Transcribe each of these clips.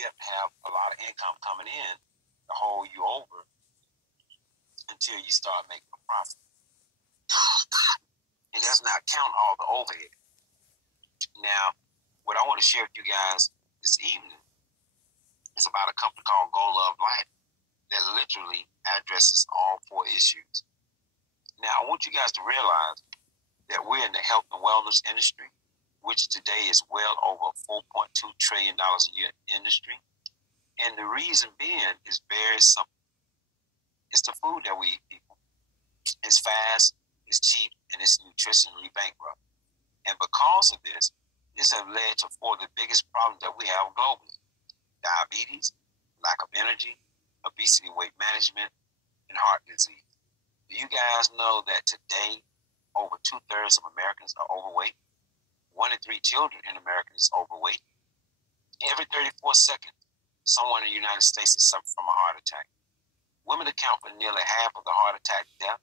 you have to have a lot of income coming in to hold you over until you start making a profit. And that's not count all the overhead. Now, what I want to share with you guys this evening is about a company called Go Love Life that literally addresses all 4 issues. Now, I want you guys to realize that we're in the health and wellness industry, which today is well over $4.2 trillion a year industry. And the reason being is very simple. It's the food that we eat, people. It's fast, it's cheap, and it's nutritionally bankrupt. And because of this has led to 4 of the biggest problems that we have globally: diabetes, lack of energy, obesity, weight management, and heart disease. Do you guys know that today over 2/3 of Americans are overweight? 1 in 3 children in America is overweight. Every 34 seconds, someone in the United States is suffering from a heart attack. Women account for nearly half of the heart attack death.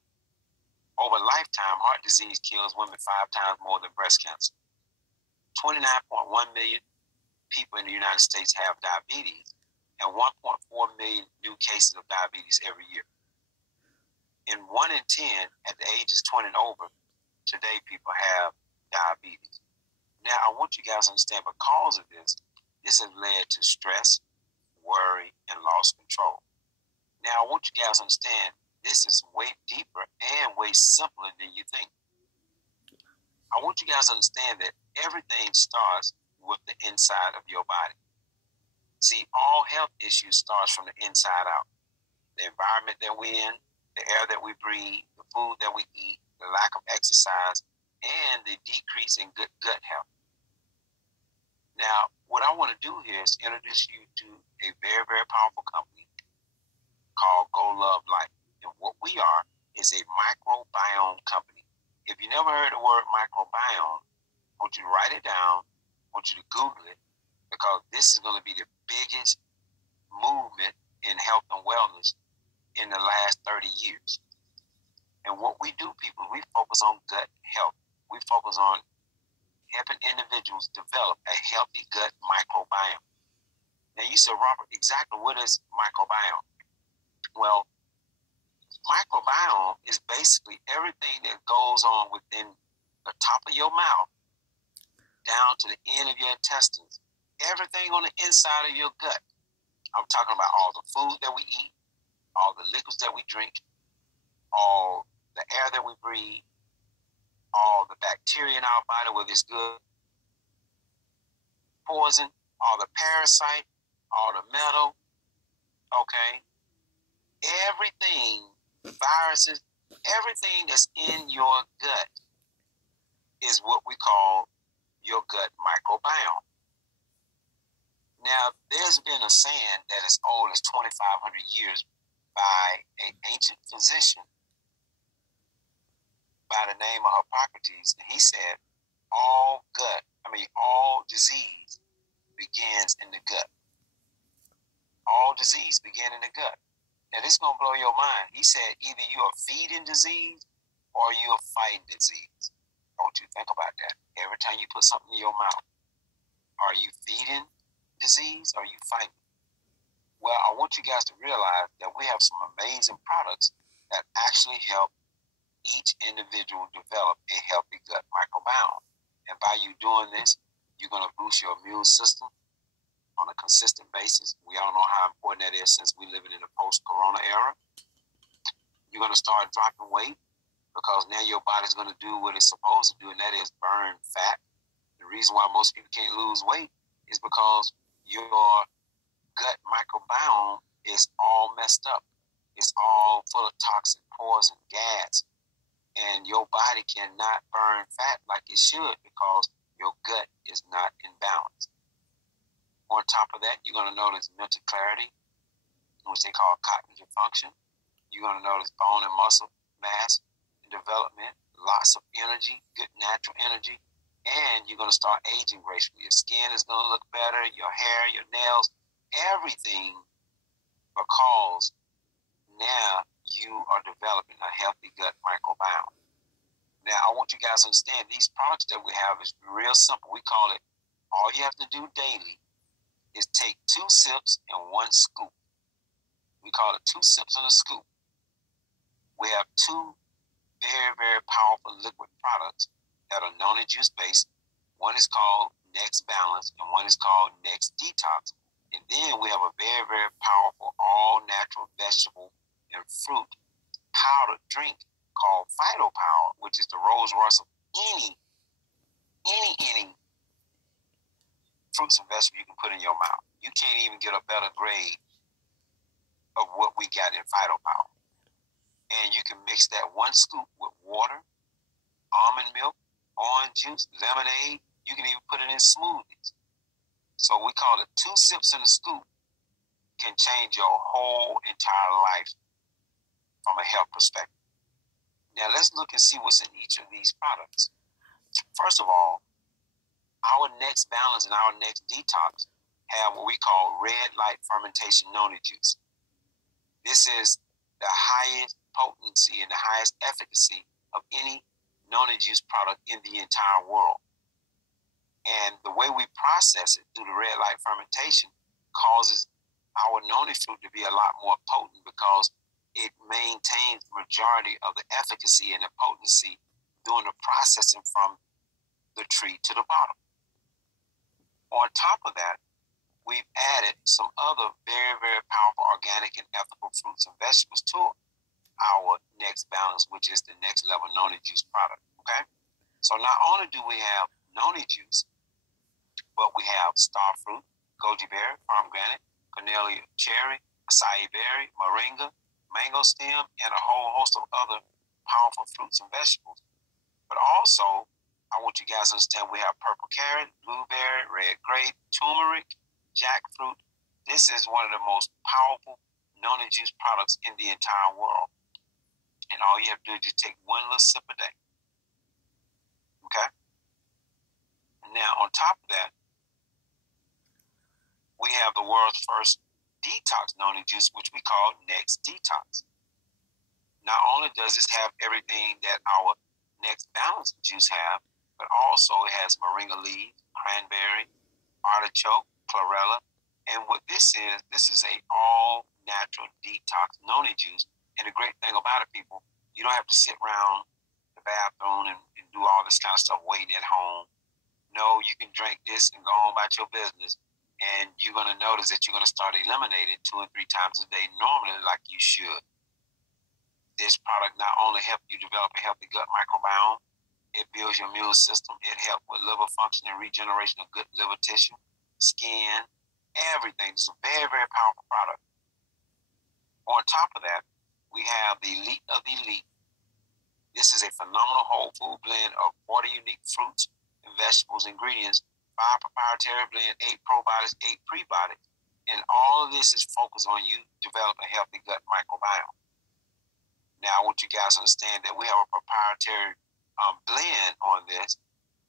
Over a lifetime, heart disease kills women 5 times more than breast cancer. 29.1 million people in the United States have diabetes, and 1.4 million new cases of diabetes every year. And 1 in 10 at the ages 20 and over, today people have diabetes. Now, I want you guys to understand, because of this has led to stress, worry, and loss of control. Now, I want you guys to understand, this is way deeper and way simpler than you think. I want you guys to understand that everything starts with the inside of your body. See, all health issues starts from the inside out. The environment that we're in, the air that we breathe, the food that we eat, the lack of exercise, and the decrease in good gut health. Now, what I want to do here is introduce you to a very, very powerful company called Go Love Life. And what we are is a microbiome company. If you never heard the word microbiome, I want you to write it down. I want you to Google it, because this is going to be the biggest movement in health and wellness in the last 30 years. And what we do, people, we focus on gut health. We focus on helping individuals develop a healthy gut microbiome. Now, you said, Robert, exactly what is microbiome? Well, microbiome is basically everything that goes on within the top of your mouth down to the end of your intestines. Everything on the inside of your gut. I'm talking about all the food that we eat, all the liquids that we drink, all the air that we breathe, all the bacteria in our body, whether it's good, poison, all the parasite, all the metal, okay? Everything, viruses, everything that's in your gut is what we call your gut microbiome. Now, there's been a saying that is old as 2,500 years by an ancient physician by the name of Hippocrates, and he said, all disease begins in the gut. All disease begins in the gut. Now, this is going to blow your mind. He said, either you are feeding disease or you are fighting disease. I want you to think about that. Every time you put something in your mouth, are you feeding disease or are you fighting? Well, I want you guys to realize that we have some amazing products that actually help each individual develop a healthy gut microbiome. And by you doing this, you're going to boost your immune system on a consistent basis. We all know how important that is since we're living in a post-corona era. You're going to start dropping weight because now your body's going to do what it's supposed to do, and that is burn fat. The reason why most people can't lose weight is because your gut microbiome is all messed up. It's all full of toxic, poison, gas, and your body cannot burn fat like it should because your gut is not in balance. On top of that, you're going to notice mental clarity, which they call cognitive function. You're going to notice bone and muscle mass and development, lots of energy, good natural energy, and you're going to start aging gracefully. Your skin is going to look better, your hair, your nails, everything, because now you are developing a healthy gut microbiome. Now, I want you guys to understand these products that we have is real simple. We call it, all you have to do daily is take 2 sips and 1 scoop. We call it 2 sips and a scoop. We have 2 very, very powerful liquid products that are non-juice based. One is called Next Balance and one is called Next Detox. And then we have a very, very powerful all-natural vegetable and fruit powdered drink called Phyto Power, which is the Rolls Royce of any fruits and vegetables you can put in your mouth. You can't even get a better grade of what we got in Phyto Power. And you can mix that 1 scoop with water, almond milk, orange juice, lemonade. You can even put it in smoothies. So we call it 2 sips in a scoop can change your whole entire life from a health perspective. Now let's look and see what's in each of these products. First of all, our Next Balance and our Next Detox have what we call red light fermentation noni juice. This is the highest potency and the highest efficacy of any noni juice product in the entire world. And the way we process it through the red light fermentation causes our noni fruit to be a lot more potent because it maintains the majority of the efficacy and the potency during the processing from the tree to the bottom. On top of that, we've added some other very, very powerful organic and ethical fruits and vegetables to our Next Balance, which is the next level noni juice product. Okay? So not only do we have noni juice, but we have star fruit, goji berry, pomegranate, cornelia cherry, acai berry, moringa, mango stem, and a whole host of other powerful fruits and vegetables. But also, I want you guys to understand we have purple carrot, blueberry, red grape, turmeric, jackfruit. This is one of the most powerful noni juice products in the entire world. And all you have to do is just take 1 little sip a day. Okay? Now, on top of that, we have the world's first detox noni juice, which we call Next Detox. Not only does this have everything that our Next Balance juice have, but also it has moringa leaves, cranberry, artichoke, chlorella. And what this is a all-natural detox noni juice. And the great thing about it, people, you don't have to sit around the bathroom and do all this kind of stuff waiting at home. No, you can drink this and go on about your business. And you're going to notice that you're going to start eliminating 2 and 3 times a day normally like you should. This product not only helps you develop a healthy gut microbiome, it builds your immune system, it helps with liver function and regeneration of good liver tissue, skin, everything. It's a very, very powerful product. On top of that, we have the Elite of the Elite. This is a phenomenal whole food blend of 40 unique fruits and vegetables ingredients, 5 proprietary blend, 8 probiotics, 8 prebiotics. And all of this is focused on you develop a healthy gut microbiome. Now, I want you guys to understand that we have a proprietary blend on this.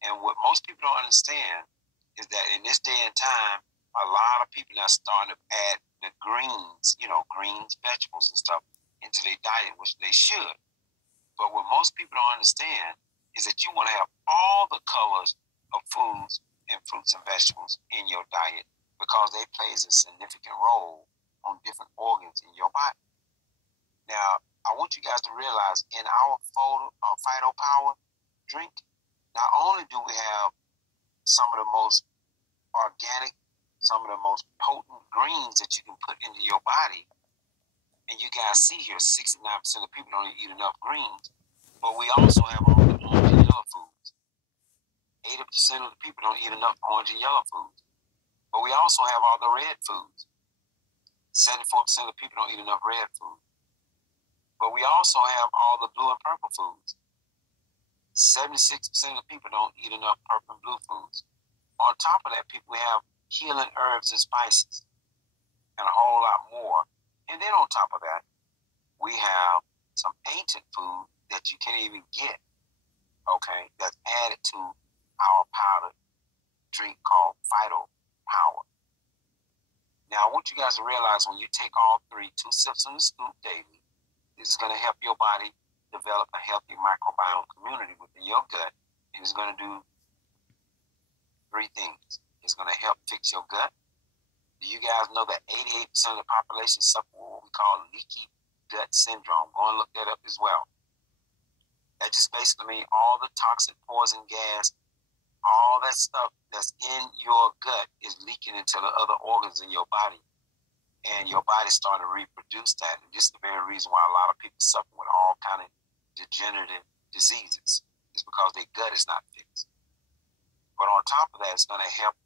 And what most people don't understand is that in this day and time, a lot of people are starting to add the greens, greens, vegetables and stuff into their diet, which they should. But what most people don't understand is that you want to have all the colors of foods and fruits and vegetables in your diet because they play a significant role on different organs in your body. Now, I want you guys to realize in our Phyto Power drink, not only do we have some of the most organic, some of the most potent greens that you can put into your body, and you guys see here 69% of people don't eat enough greens, but we also have all the orange and yellow foods. 80% of the people don't eat enough orange and yellow foods. But we also have all the red foods. 74% of the people don't eat enough red food. But we also have all the blue and purple foods. 76% of the people don't eat enough purple and blue foods. On top of that, people, we have healing herbs and spices and a whole lot more. And then on top of that, we have some ancient food that you can't even get, okay, that's added to our powdered drink called Phyto Power. Now, I want you guys to realize when you take all 3, 2 sips in the scoop daily, this is going to help your body develop a healthy microbiome community within your gut. And it's going to do 3 things. It's going to help fix your gut. Do you guys know that 88% of the population suffer with what we call leaky gut syndrome? Go and look that up as well. That just basically means all the toxic poison gas, all that stuff that's in your gut is leaking into the other organs in your body. And your body's starting to reproduce that. And this is the very reason why a lot of people suffer with all kind of degenerative diseases. It's because their gut is not fixed. But on top of that, it's going to help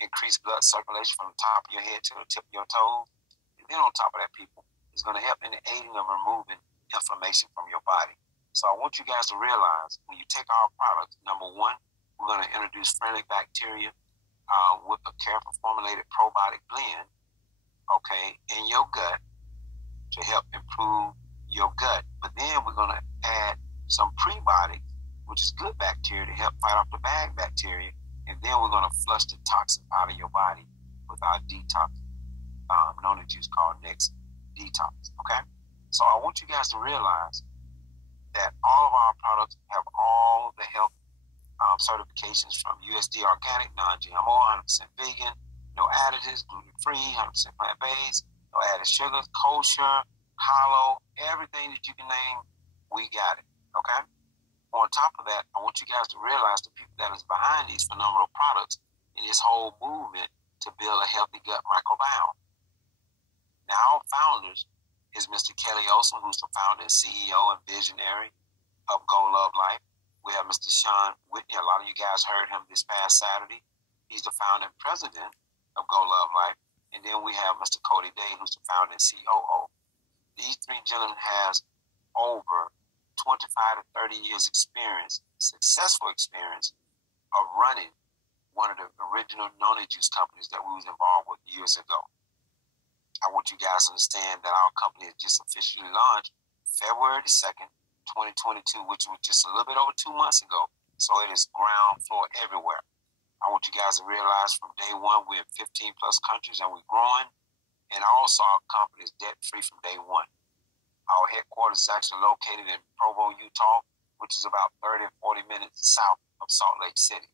increase blood circulation from the top of your head to the tip of your toes. And then on top of that, people, it's going to help in the aiding of removing inflammation from your body. So I want you guys to realize when you take our products, number one, we're going to introduce friendly bacteria with a careful formulated probiotic blend, okay, in your gut to help improve your gut. But then we're going to add some prebiotics, which is good bacteria to help fight off the bad bacteria. And then we're going to flush the toxin out of your body with our detox, known as juice called Next Detox, okay? So I want you guys to realize that all of our products have all the health certifications from USD Organic, non-GMO, 100% vegan, no additives, gluten-free, 100% plant-based, no added sugars, kosher, hollow, everything that you can name, we got it, okay? On top of that, I want you guys to realize the people that is behind these phenomenal products in this whole movement to build a healthy gut microbiome. Now, our founders is Mr. Kelly Olson, who's the founder and CEO and visionary of Go Love Life. We have Mr. Sean Whitney. A lot of you guys heard him this past Saturday. He's the founder and president of Go Love Life. And then we have Mr. Cody Day, who's the founder and COO. These three gentlemen has over 25 to 30 years experience, successful experience of running one of the original Noni Juice companies that we was involved with years ago. I want you guys to understand that our company has just officially launched February the 2nd, 2022, which was just a little bit over 2 months ago. So it is ground floor everywhere. I want you guys to realize from day one, we're in 15 plus countries and we're growing. And also our company is debt free from day one. Our headquarters is actually located in Provo, Utah, which is about 30 or 40 minutes south of Salt Lake City.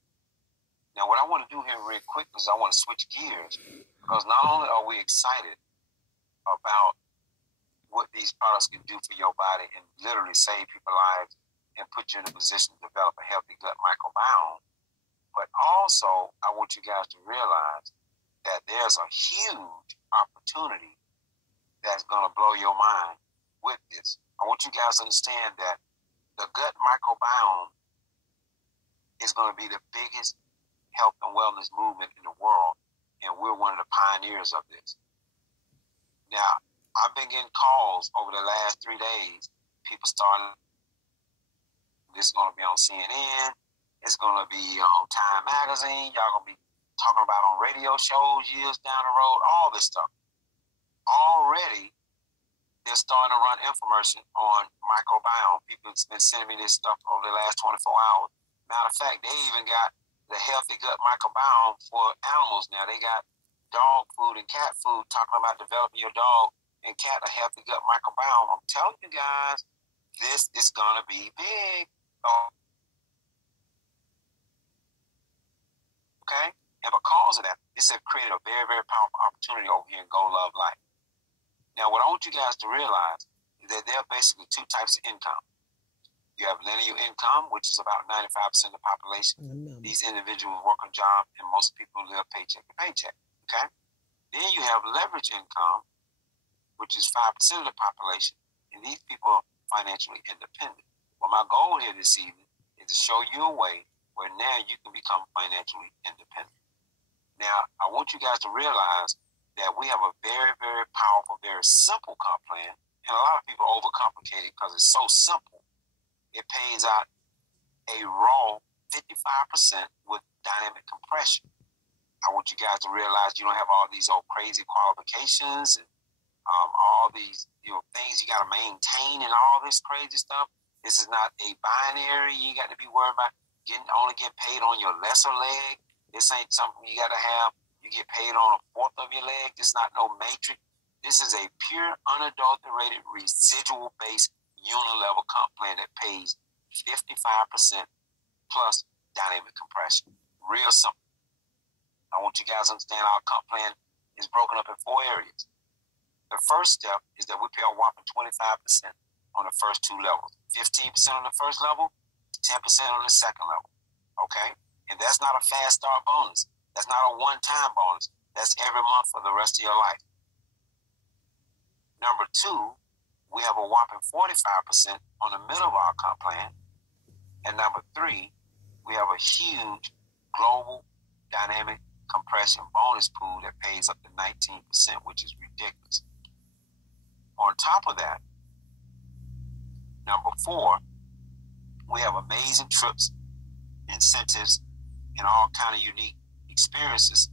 Now, what I want to do here real quick is I want to switch gears because not only are we excited about what these products can do for your body and literally save people's lives and put you in a position to develop a healthy gut microbiome, but also I want you guys to realize that there's a huge opportunity that's going to blow your mind with this. I want you guys to understand that the gut microbiome is going to be the biggest health and wellness movement in the world, and we're one of the pioneers of this. Now, I've been getting calls over the last 3 days. People starting, this is going to be on CNN. It's going to be on Time Magazine. Y'all going to be talking about on radio shows years down the road, all this stuff. Already, they're starting to run infomercial on microbiome. People have been sending me this stuff over the last 24 hours. Matter of fact, they even got the healthy gut microbiome for animals now. They got dog food and cat food talking about developing your dog and cat a healthy gut microbiome. I'm telling you guys, this is going to be big. Okay? And because of that, this has created a very, very powerful opportunity over here in Go Love Life. Now, what I want you guys to realize is that there are basically two types of income. You have linear income, which is about 95% of the population. These individuals work a job, and most people live paycheck to paycheck. Okay? Then you have leverage income, which is 5% of the population, and these people are financially independent. Well, my goal here this evening is to show you a way where now you can become financially independent. Now, I want you guys to realize that we have a very, very powerful, very simple comp plan, and a lot of people overcomplicate it because it's so simple. It pays out a raw 55% with dynamic compression. I want you guys to realize you don't have all these old crazy qualifications and all these things you got to maintain and all this crazy stuff. This is not a binary. You got to be worried about only get paid on your lesser leg. This ain't something you got to have. You get paid on a fourth of your leg. This is not no matrix. This is a pure, unadulterated, residual-based unilevel comp plan that pays 55% plus dynamic compression. Real simple. I want you guys to understand our comp plan is broken up in 4 areas. The first step is that we pay a whopping 25% on the first 2 levels. 15% on the first level, 10% on the second level. Okay? And that's not a fast start bonus. That's not a one-time bonus. That's every month for the rest of your life. Number 2, we have a whopping 45% on the middle of our comp plan. And number 3, we have a huge global dynamic compression bonus pool that pays up to 19%, which is ridiculous. On top of that, number 4, we have amazing trips, incentives, and all kind of unique experiences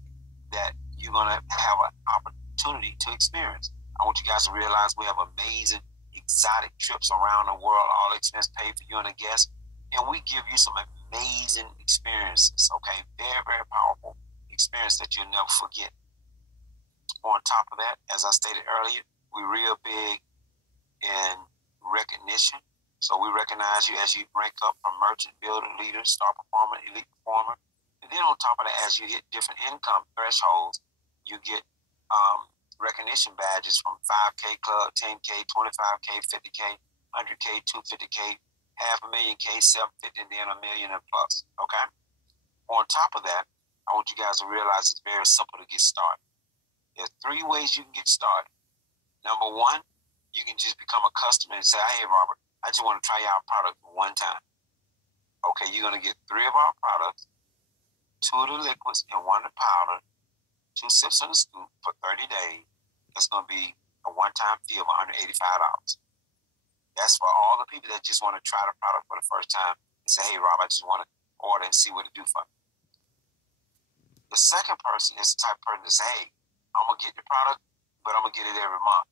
that you're going to have an opportunity to experience. I want you guys to realize we have amazing exotic trips around the world, all expense paid for you and a guest, and we give you some amazing experiences, okay? Very, very powerful experience that you'll never forget. On top of that, as I stated earlier, we're real big in recognition. So we recognize you as you rank up from merchant, builder, leader, star performer, elite performer. And then on top of that, as you hit different income thresholds, you get recognition badges from 5K club, 10K, 25K, 50K, 100K, 250K, $500,000, 750, and then $1 million and plus. Okay. On top of that, I want you guys to realize it's very simple to get started. There's 3 ways you can get started. Number 1, you can just become a customer and say, "Hey, Robert, I just want to try our product one time." Okay, you're going to get 3 of our products, 2 of the liquids and 1 of the powder, 2 sips on the scoop for 30 days. It's going to be a one-time fee of $185. That's for all the people that just want to try the product for the first time and say, "Hey, Rob, I just want to order and see what it do for me." The second person is the type of person that says, "Hey, I'm going to get the product, but I'm going to get it every month.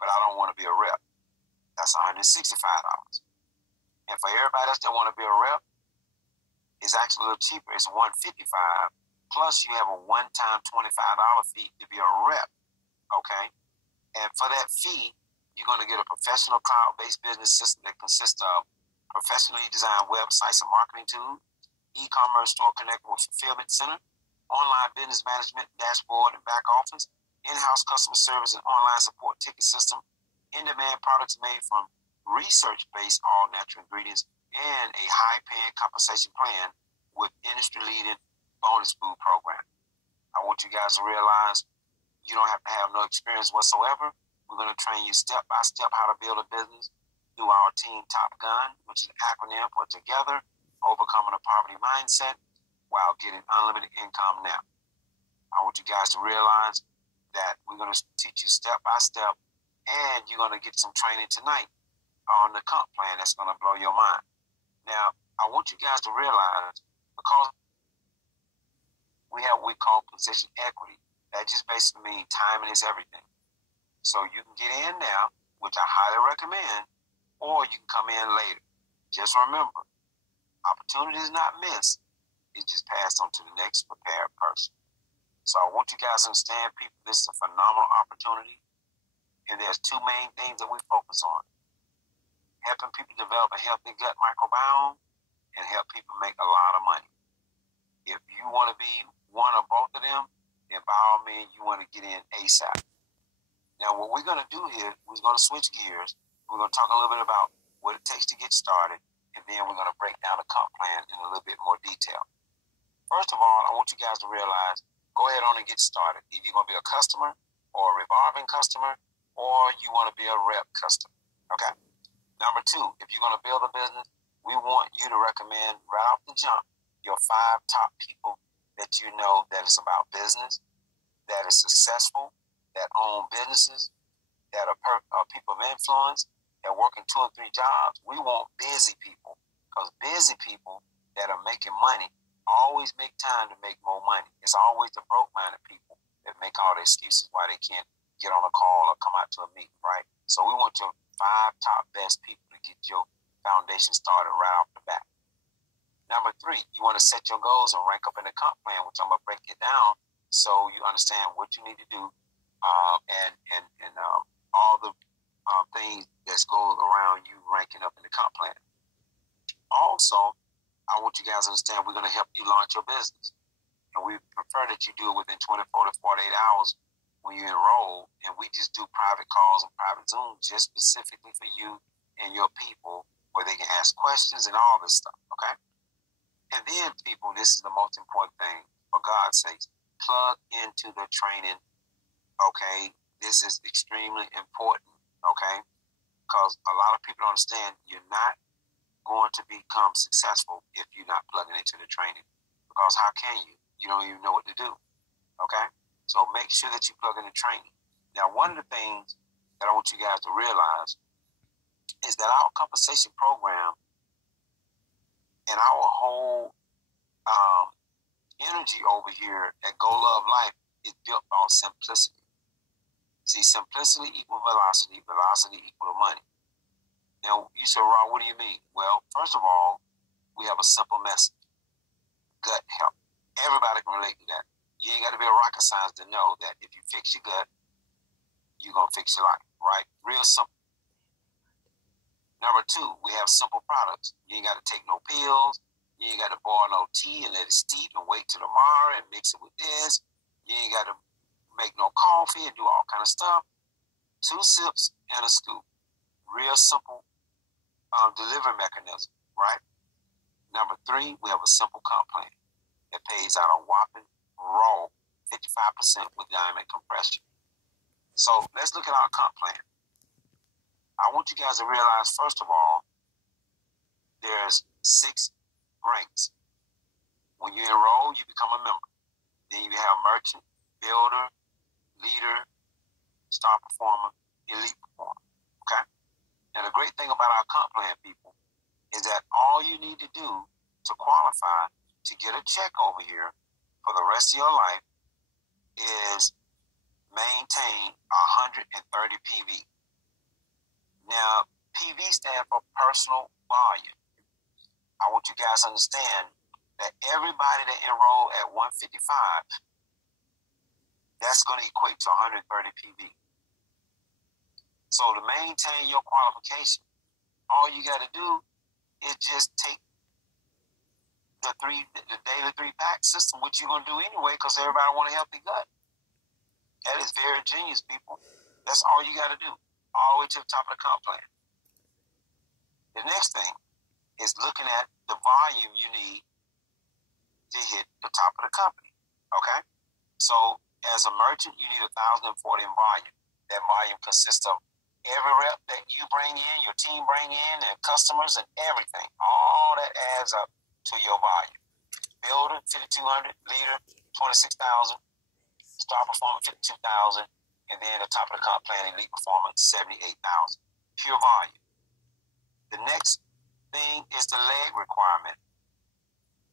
But I don't want to be a rep." That's $165. And for everybody else that want to be a rep, it's actually a little cheaper. It's $155. Plus, you have a one-time $25 fee to be a rep. Okay? And for that fee, you're going to get a professional cloud-based business system that consists of professionally designed websites and marketing tools, e-commerce store connected with fulfillment center, online business management dashboard and back office, in-house customer service and online support ticket system, in-demand products made from research-based all-natural ingredients, and a high-paying compensation plan with industry-leading bonus pool program. I want you guys to realize you don't have to have no experience whatsoever. We're going to train you step by step how to build a business through our team Top Gun, which is an acronym for Together, Overcoming a Poverty Mindset, while getting unlimited income now. I want you guys to realize that we're going to teach you step by step, and you're going to get some training tonight on the comp plan that's going to blow your mind. Now, I want you guys to realize, because we have what we call position equity, that just basically means timing is everything. So you can get in now, which I highly recommend, or you can come in later. Just remember, opportunity is not missed. It's just passed on to the next prepared person. So I want you guys to understand, people, this is a phenomenal opportunity. And there's 2 main things that we focus on: helping people develop a healthy gut microbiome and help people make a lot of money. If you want to be one or both of them, then by all means, you want to get in ASAP. Now, what we're going to do here, we're going to switch gears. We're going to talk a little bit about what it takes to get started, and then we're going to break down the comp plan in a little bit more detail. First of all, I want you guys to realize, go ahead on and get started. Either you're going to be a customer or a revolving customer, or you want to be a rep customer. Okay? Number 2, if you're going to build a business, we want you to recommend right off the jump your 5 top people that you know that is about business, that is successful, that own businesses, that are people of influence, that work in 2 or 3 jobs. We want busy people, because busy people that are making money always make time to make more money. It's always the broke-minded people that make all the excuses why they can't get on a call or come out to a meeting, right? So we want your 5 top best people to get your foundation started right off the bat. Number 3, you want to set your goals and rank up in the comp plan, which I'm going to break it down so you understand what you need to do and all the things that go around you ranking up in the comp plan. Also, I want you guys to understand we're going to help you launch your business. And we prefer that you do it within 24 to 48 hours when you enroll, and we just do private calls and private Zoom just specifically for you and your people, where they can ask questions and all this stuff, okay? And then, people, this is the most important thing, for God's sake, plug into the training, okay? This is extremely important, okay? Because a lot of people don't understand you're not going to become successful if you're not plugging into the training. Because how can you? You don't even know what to do, okay? So make sure that you plug in the training. Now, one of the things that I want you guys to realize is that our compensation program and our whole energy over here at Go Love Life is built on simplicity. See, simplicity equals velocity, velocity equal to money. Now, you say, Ron, what do you mean? Well, first of all, we have a simple message: gut health. Everybody can relate to that. You ain't got to be a rocket science to know that if you fix your gut, you're going to fix your life, right? Real simple. Number two, we have simple products. You ain't got to take no pills. You ain't got to boil no tea and let it steep and wait till tomorrow and mix it with this. You ain't got to make no coffee and do all kind of stuff. 2 sips and a scoop. Real simple delivery mechanism, right? Number three, we have a simple comp plan that pays out a whopping raw 55% with diamond compression. So let's look at our comp plan. I want you guys to realize, first of all, there's 6 ranks. When you enroll, you become a member. Then you have merchant, builder, leader, star performer, elite performer. Okay? Now, the great thing about our comp plan, people, is that all you need to do to qualify to get a check over here for the rest of your life is maintain 130 PV. Now, PV stands for personal volume. I want you guys to understand that everybody that enroll at 155, that's going to equate to 130 PV. So to maintain your qualification, all you got to do is just take the daily 3-pack system, which you're going to do anyway because everybody want a healthy gut. That is very genius, people. That's all you got to do, all the way to the top of the comp plan. The next thing is looking at the volume you need to hit the top of the company, okay? So as a merchant, you need 1,040 in volume. That volume consists of every rep that you bring in, your team bring in, and customers and everything. All that adds up to your volume. Builder, 5,200. Leader, 26,000. Star performer, 52,000. And then the top of the comp plan, elite performer, 78,000. Pure volume. The next thing is the leg requirement.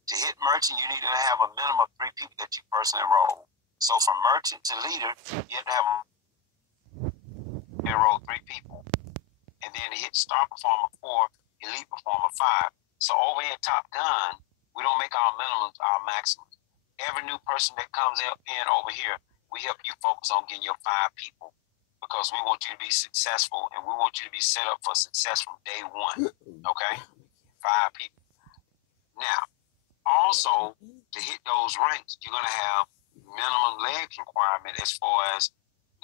To hit merchant, you need to have a minimum of 3 people that you personally enroll. So from merchant to leader, you have to have enroll 3 people. And then to hit star performer 4, elite performer 5. So over here at Top Gun, we don't make our minimums our maximums. Every new person that comes in over here, we help you focus on getting your 5 people because we want you to be successful and we want you to be set up for success from day one. Okay? 5 people. Now, also, to hit those ranks, you're going to have minimum legs requirement as far as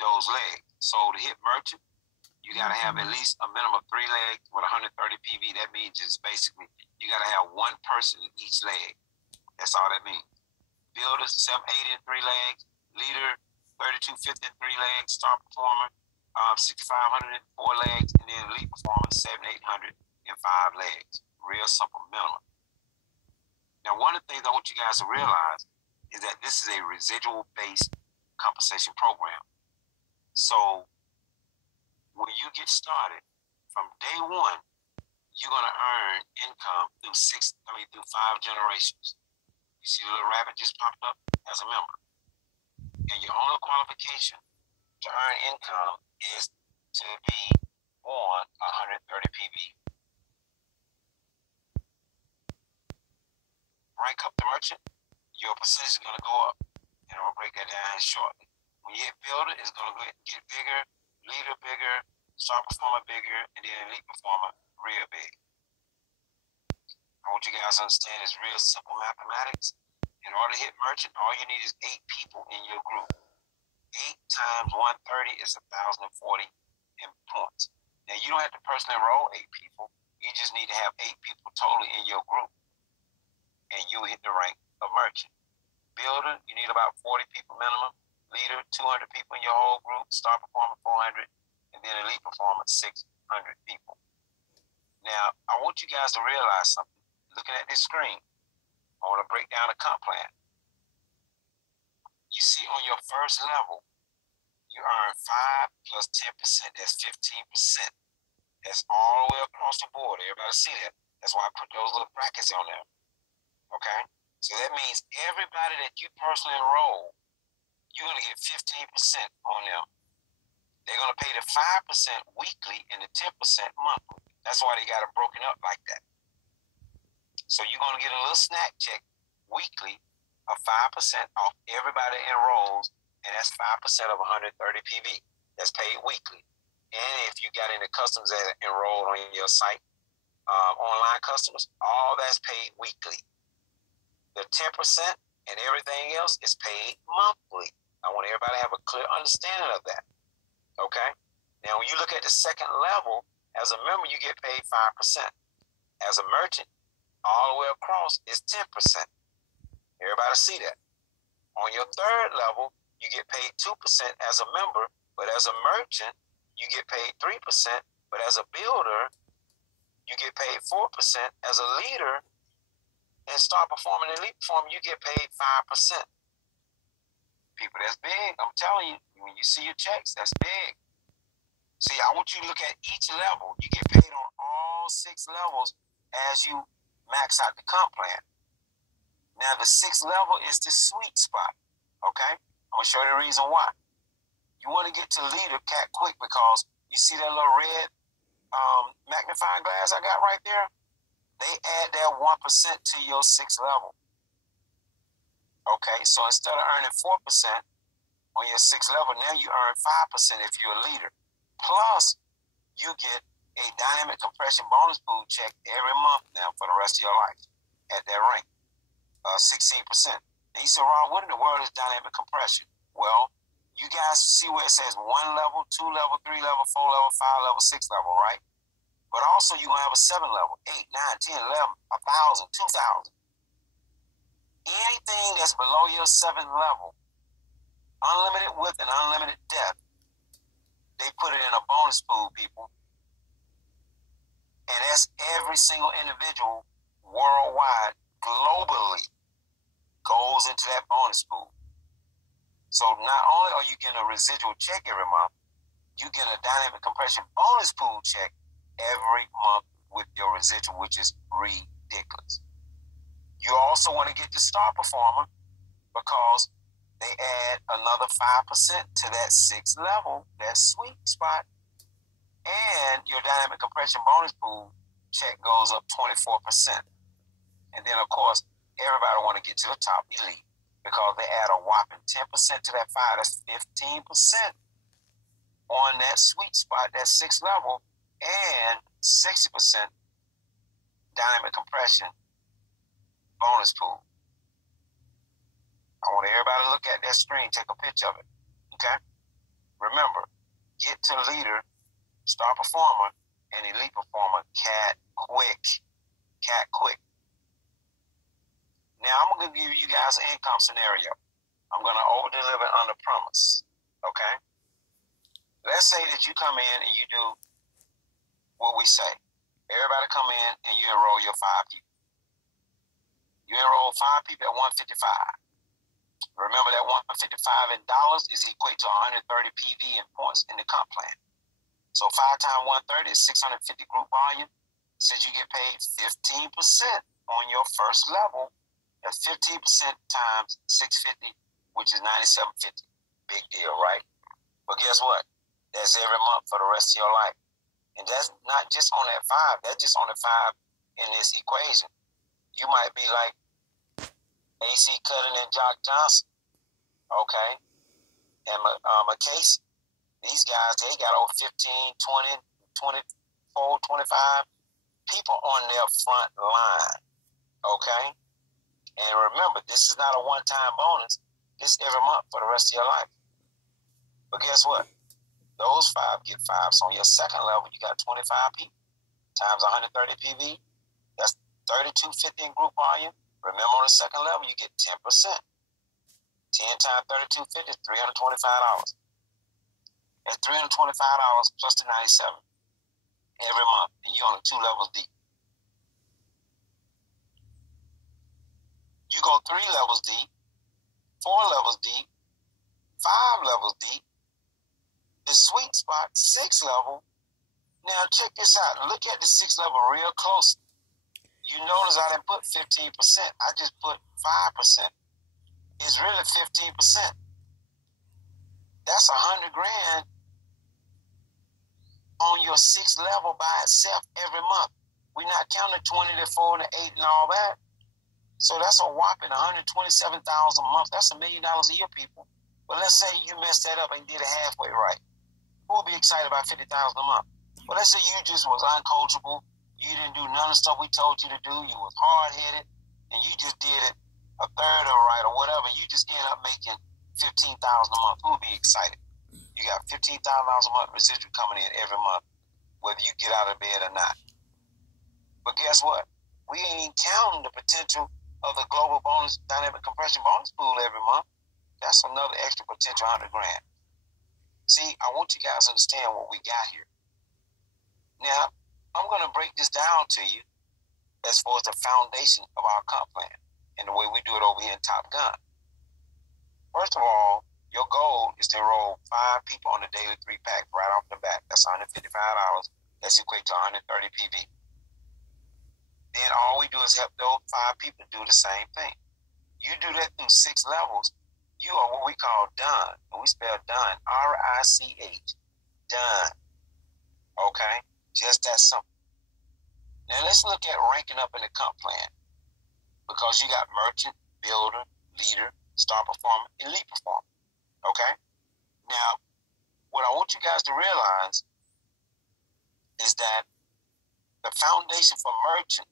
those legs. So to hit merchant, you got to have at least a minimum of 3 legs with 130 PV. That means just basically you got to have 1 person in each leg. That's all that means. Builder, 780 in 3 legs. Leader, 3250 in 3 legs. Star performer, 6500 in 4 legs. And then elite performer, 7800 in 5 legs. Real simple minimum. Now, one of the things I want you guys to realize is that this is a residual-based compensation program. So when you get started, from day one, you're going to earn income through 5 generations. You see the little rabbit just popped up as a member. And your only qualification to earn income is to be on 130 PV. Rank up the merchant, your percentage is going to go up. And I'll break that down shortly. When you hit builder, it's going to get bigger, leader bigger, star performer bigger, and then elite performer real big. I want you guys to understand it's real simple mathematics. In order to hit merchant, all you need is 8 people in your group. 8 times 130 is 1,040 in points. Now, you don't have to personally enroll 8 people. You just need to have 8 people totally in your group, and you hit the rank of merchant. Builder, you need about 40 people minimum. Leader, 200 people in your whole group. Star performer, 400. And then elite performer, 600 people. Now, I want you guys to realize something. Looking at this screen, I want to break down a comp plan. You see on your first level, you earn 5 plus 10%. That's 15%. That's all the way across the board. Everybody see that? That's why I put those little brackets on there. Okay? So that means everybody that you personally enroll, you're going to get 15% on them. They're going to pay the 5% weekly and the 10% monthly. That's why they got it broken up like that. So you're going to get a little snack check weekly of 5% off everybody enrolls, and that's 5% of 130 PV. That's paid weekly. And if you got any customers that enrolled on your site, online customers, all that's paid weekly. The 10% and everything else is paid monthly. I want everybody to have a clear understanding of that. Okay? Now, when you look at the second level, as a member, you get paid 5%. As a merchant, all the way across is 10%. Everybody see that? On your third level, you get paid 2% as a member, but as a merchant, you get paid 3%, but as a builder, you get paid 4%. As a leader, and star performing and elite performing, you get paid 5%. People, that's big. I'm telling you, when you see your checks, that's big. See, I want you to look at each level. You get paid on all 6 levels as you max out the comp plan. Now, the 6th level is the sweet spot, okay? I'm going to show you the reason why. You want to get to leader cat quick because you see that little red magnifying glass I got right there? They add that 1% to your 6th level. Okay, so instead of earning 4% on your 6th level, now you earn 5% if you're a leader. Plus, you get a dynamic compression bonus pool check every month now for the rest of your life at that rank, 16%. And you say, Rob, what in the world is dynamic compression? Well, you guys see where it says 1 level, 2 level, 3 level, 4 level, 5 level, 6 level, right? But also you're going to have a 7 level, 8, 9, 10, 11, 1,000, 2,000. Anything that's below your 7th level, unlimited width and unlimited depth, they put it in a bonus pool, people. And that's every single individual worldwide, globally, goes into that bonus pool. So not only are you getting a residual check every month, you get a dynamic compression bonus pool check every month with your residual, which is ridiculous. You also want to get the star performer because they add another 5% to that 6th level, that sweet spot. And your dynamic compression bonus pool check goes up 24%. And then, of course, everybody want to get to the top elite because they add a whopping 10% to that 5. That's 15% on that sweet spot, that 6th level, and 60% dynamic compression bonus pool. I want everybody to look at that screen, take a picture of it. Okay? Remember, get to leader, star performer, and elite performer cat quick. Cat quick. Now, I'm going to give you guys an income scenario. I'm going to over-deliver and under-promise. Okay? Let's say that you come in and you do what we say. Everybody come in and you enroll your 5 people. You enroll 5 people at $155. Remember that $155 in dollars is equate to 130 PV in points in the comp plan. So 5 times 130 is 650 group volume. Since you get paid 15% on your first level, that's 15% times 650, which is 97.50. Big deal, right? But guess what? That's every month for the rest of your life. And that's not just on that 5. That's just on the 5 in this equation. You might be like AC Cutting and Jock Johnson, okay? And McCase, these guys, they got over 15, 20, 24, 25 people on their front line, okay? And remember, this is not a one-time bonus. This is every month for the rest of your life. But guess what? Those 5 get 5. So on your second level, you got 25 people times 130 PV. That's 3250 in group volume. Remember, on the second level, you get 10%. 10 times 3250 is $325. That's $325 plus the 97 every month, and you're only 2 levels deep. You go 3 levels deep, 4 levels deep, 5 levels deep. The sweet spot, 6 level. Now check this out. Look at the 6 level real close. You notice I didn't put 15%. I just put 5%. It's really 15%. That's $100,000 on your 6th level by itself every month. We're not counting 20 to 4 to 8 and all that. So that's a whopping $127,000 a month. That's $1 million a year, people. But let's say you messed that up and did it halfway right. Who would be excited about $50,000 a month? Well, let's say you just was uncoachable. You didn't do none of the stuff we told you to do. You was hard-headed, and you just did it a third of right or whatever. You just end up making $15,000 a month. Who would be excited? You got $15,000 a month residual coming in every month, whether you get out of bed or not. But guess what? We ain't counting the potential of the global bonus dynamic compression bonus pool every month. That's another extra potential $100,000. See, I want you guys to understand what we got here. Now, I'm going to break this down to you as far as the foundation of our comp plan and the way we do it over here in Top Gun. First of all, your goal is to enroll 5 people on the daily 3-pack right off the bat. That's $155. That's equate to 130 PV. Then all we do is help those 5 people do the same thing. You do that through 6 levels, you are what we call done. And we spell done, R-I-C-H, done. Okay? Just that simple. Now let's look at ranking up in the comp plan. Because you got merchant, builder, leader, star performer, elite performer. Okay? Now, what I want you guys to realize is that the foundation for merchant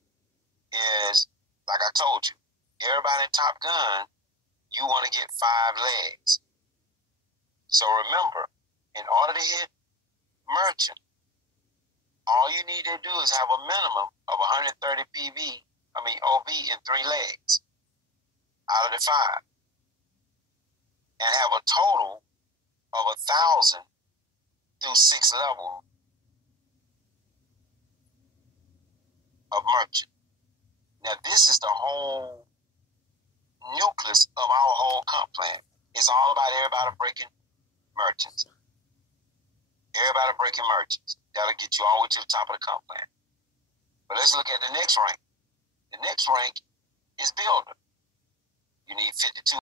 is, like I told you, everybody in Top Gun, you want to get 5 legs. So remember, in order to hit merchant, all you need to do is have a minimum of 130 OB in 3 legs out of the 5. And have a total of 1,000 through 6 levels of merchant. Now this is the whole nucleus of our whole comp plan. It's all about everybody breaking merchants. Everybody breaking merchants. That'll get you all the way to the top of the comp plan. But let's look at the next rank. The next rank is builder. You need 52